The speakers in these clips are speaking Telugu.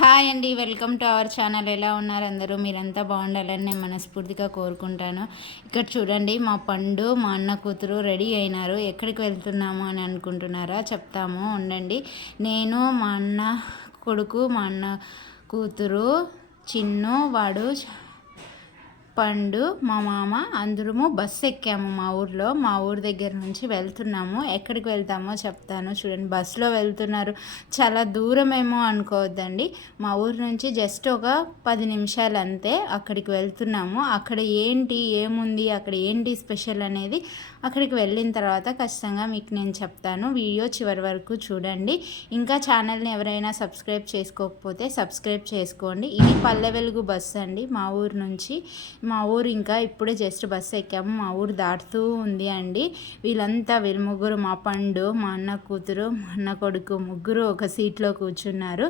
హాయ్ అండి వెల్కమ్ టు అవర్ ఛానల్. ఎలా ఉన్నారు అందరూ? మీరంతా బాగుండాలని నేను మనస్ఫూర్తిగా కోరుకుంటాను. ఇక్కడ చూడండి మా పండు మా అన్న కూతురు రెడీ అయినారు. ఎక్కడికి వెళ్తున్నాము అని అనుకుంటున్నారా? చెప్తాము ఉండండి. నేను మా అన్న కొడుకు మా అన్న కూతురు చిన్ను వాడు పండు మా మామ అందరము బస్సు ఎక్కాము మా ఊర్లో. మా ఊరి దగ్గర నుంచి వెళ్తున్నాము. ఎక్కడికి వెళ్తామో చెప్తాను. చూడండి బస్సులో వెళ్తున్నారు. చాలా దూరమేమో అనుకోవద్దండి. మా ఊరి నుంచి జస్ట్ ఒక పది నిమిషాలు అంతే అక్కడికి వెళ్తున్నాము. అక్కడ ఏంటి ఏముంది అక్కడ ఏంటి స్పెషల్ అనేది అక్కడికి వెళ్ళిన తర్వాత ఖచ్చితంగా మీకు నేను చెప్తాను. వీడియో చివరి వరకు చూడండి. ఇంకా ఛానల్ని ఎవరైనా సబ్స్క్రైబ్ చేసుకోకపోతే సబ్స్క్రైబ్ చేసుకోండి. ఇది పల్లె వెలుగు బస్సు అండి. మా ఊరు నుంచి మా ఊరు ఇంకా ఇప్పుడే జస్ట్ బస్సు ఎక్కాము మా ఊరు దాటుతూ ఉంది అండి. వీళ్ళంతా వీళ్ళు ముగ్గురు మా పండు మా అన్న కూతురు మా అన్న కొడుకు ముగ్గురు ఒక సీట్లో కూర్చున్నారు.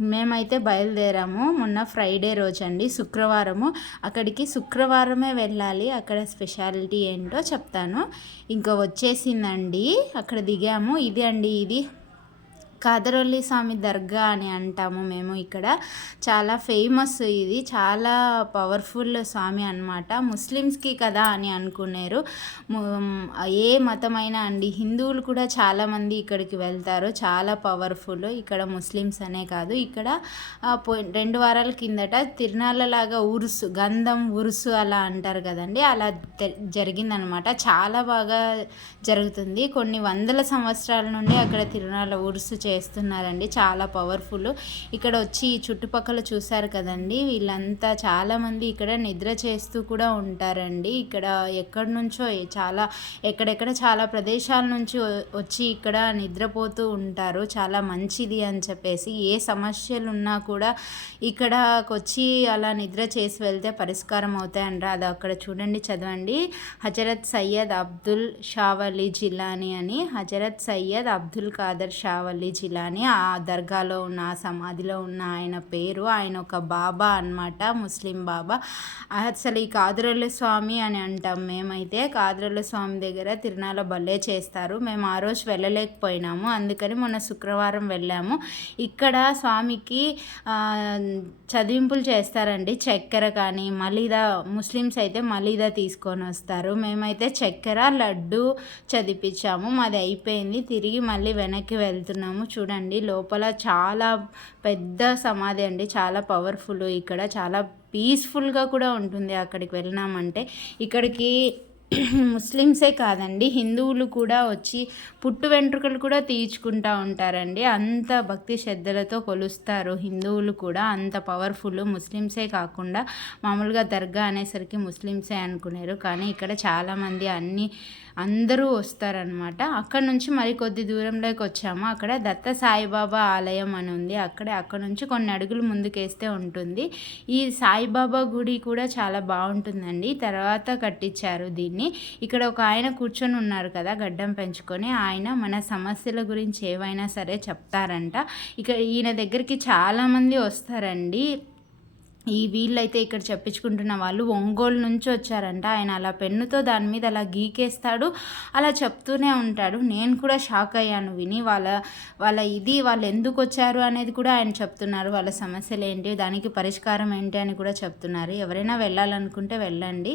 మేమైతే బయలుదేరాము. మొన్న ఫ్రైడే రోజు అండి శుక్రవారము. అక్కడికి శుక్రవారమే వెళ్ళాలి. అక్కడ స్పెషాలిటీ ఏంటో చెప్తాను. ఇంకా వచ్చేసిందండి. అక్కడ దిగాము. ఇది అండి ఇది కాదరొల్లి స్వామి దర్గా అని అంటాము మేము ఇక్కడ. చాలా ఫేమస్ ఇది. చాలా పవర్ఫుల్ స్వామి అనమాట ముస్లిమ్స్కి కదా అని అనుకున్నారు. ఏ మతమైనా అండి హిందువులు కూడా చాలామంది ఇక్కడికి వెళ్తారు. చాలా పవర్ఫుల్. ఇక్కడ ముస్లిమ్స్ అనే కాదు. ఇక్కడ రెండు వారాల కిందట తిరునాళ్ళలాగా ఉరుసు గంధం ఉరుసు అలా అంటారు కదండి. అలా జరిగిందనమాట చాలా బాగా జరుగుతుంది. కొన్ని వందల సంవత్సరాల నుండి అక్కడ తిరునాళ్ళ ఉరుసు చేస్తున్నారండి చాలా పవర్ఫుల్. ఇక్కడ వచ్చి చుట్టుపక్కల చూశారు కదండి. వీళ్ళంతా చాలామంది ఇక్కడ నిద్ర చేస్తూ కూడా ఉంటారండి. ఇక్కడ ఎక్కడి నుంచో చాలా ఎక్కడెక్కడ చాలా ప్రదేశాల నుంచి వచ్చి ఇక్కడ నిద్రపోతూ ఉంటారు. చాలా మంచిది అని చెప్పేసి ఏ సమస్యలు ఉన్నా కూడా ఇక్కడకి వచ్చి అలా నిద్ర చేసి వెళ్తే పరిష్కారం అవుతాయంటారు అది అక్కడ చూడండి చదవండి. హజరత్ సయ్యద్ అబ్దుల్ షావలి జిల్లాని అని. హజరత్ సయ్యద్ అబ్దుల్ ఖాదర్ షావలి అని ఆ దర్గాలో ఉన్న ఆ సమాధిలో ఉన్న ఆయన పేరు ఆయన ఒక బాబా అనమాట ముస్లిం బాబా. అసలు ఈ కాదురల్ల స్వామి అని అంటాం మేమైతే. కాదురల్ల స్వామి దగ్గర తిరునాల భలే చేస్తారు. మేము ఆ రోజు వెళ్ళలేకపోయినాము. అందుకని మొన్న శుక్రవారం వెళ్ళాము. ఇక్కడ స్వామికి చదివింపులు చేస్తారండి. చక్కెర కానీ మలీదా ముస్లిమ్స్ అయితే మలీదా తీసుకొని వస్తారు. మేమైతే చక్కెర లడ్డు చదివించాము. మాది అయిపోయింది. తిరిగి మళ్ళీ వెనక్కి వెళ్తున్నాము. చూడండి లోపల చాలా పెద్ద సమాధి అండి. చాలా పవర్ఫుల్ ఇక్కడ చాలా పీస్ఫుల్గా కూడా ఉంటుంది అక్కడికి వెళ్ళినామంటే. ఇక్కడికి ముస్లిమ్సే కాదండి హిందువులు కూడా వచ్చి పుట్టు వెంట్రుకలు కూడా తీర్చుకుంటూ ఉంటారండి. అంత భక్తి శ్రద్ధలతో కొలుస్తారు హిందువులు కూడా అంత పవర్ఫుల్ ముస్లిమ్సే కాకుండా మామూలుగా దర్గా అనేసరికి ముస్లిమ్సే అనుకున్నారు కానీ ఇక్కడ చాలామంది అన్ని అందరూ వస్తారనమాట అక్కడ నుంచి మరి కొద్ది దూరంలోకి వచ్చాము. అక్కడ దత్త సాయిబాబా ఆలయం అని ఉంది. అక్కడే అక్కడ నుంచి కొన్ని అడుగులు ముందుకేస్తే ఉంటుంది. ఈ సాయిబాబా గుడి కూడా చాలా బాగుంటుందండి. తర్వాత కట్టించారు దీన్ని. ఇక్కడ ఒక ఆయన కూర్చొని ఉన్నారు కదా గడ్డం పెంచుకొని. ఆయన మన సమస్యల గురించి ఏవైనా సరే చెప్తారంట. ఇక ఈయన దగ్గరికి చాలామంది వస్తారండి. ఈ వీళ్ళైతే ఇక్కడ చెప్పించుకుంటున్న వాళ్ళు ఒంగోలు నుంచి వచ్చారంట. ఆయన అలా పెన్నుతో దాని మీద అలా గీకేస్తాడు అలా చెప్తూనే ఉంటాడు. నేను కూడా షాక్ అయ్యాను విని వాళ్ళ వాళ్ళ ఇది వాళ్ళు ఎందుకు వచ్చారు అనేది కూడా ఆయన చెప్తున్నారు. వాళ్ళ సమస్యలు ఏంటి దానికి పరిష్కారం ఏంటి అని కూడా చెప్తున్నారు. ఎవరైనా వెళ్ళాలనుకుంటే వెళ్ళండి.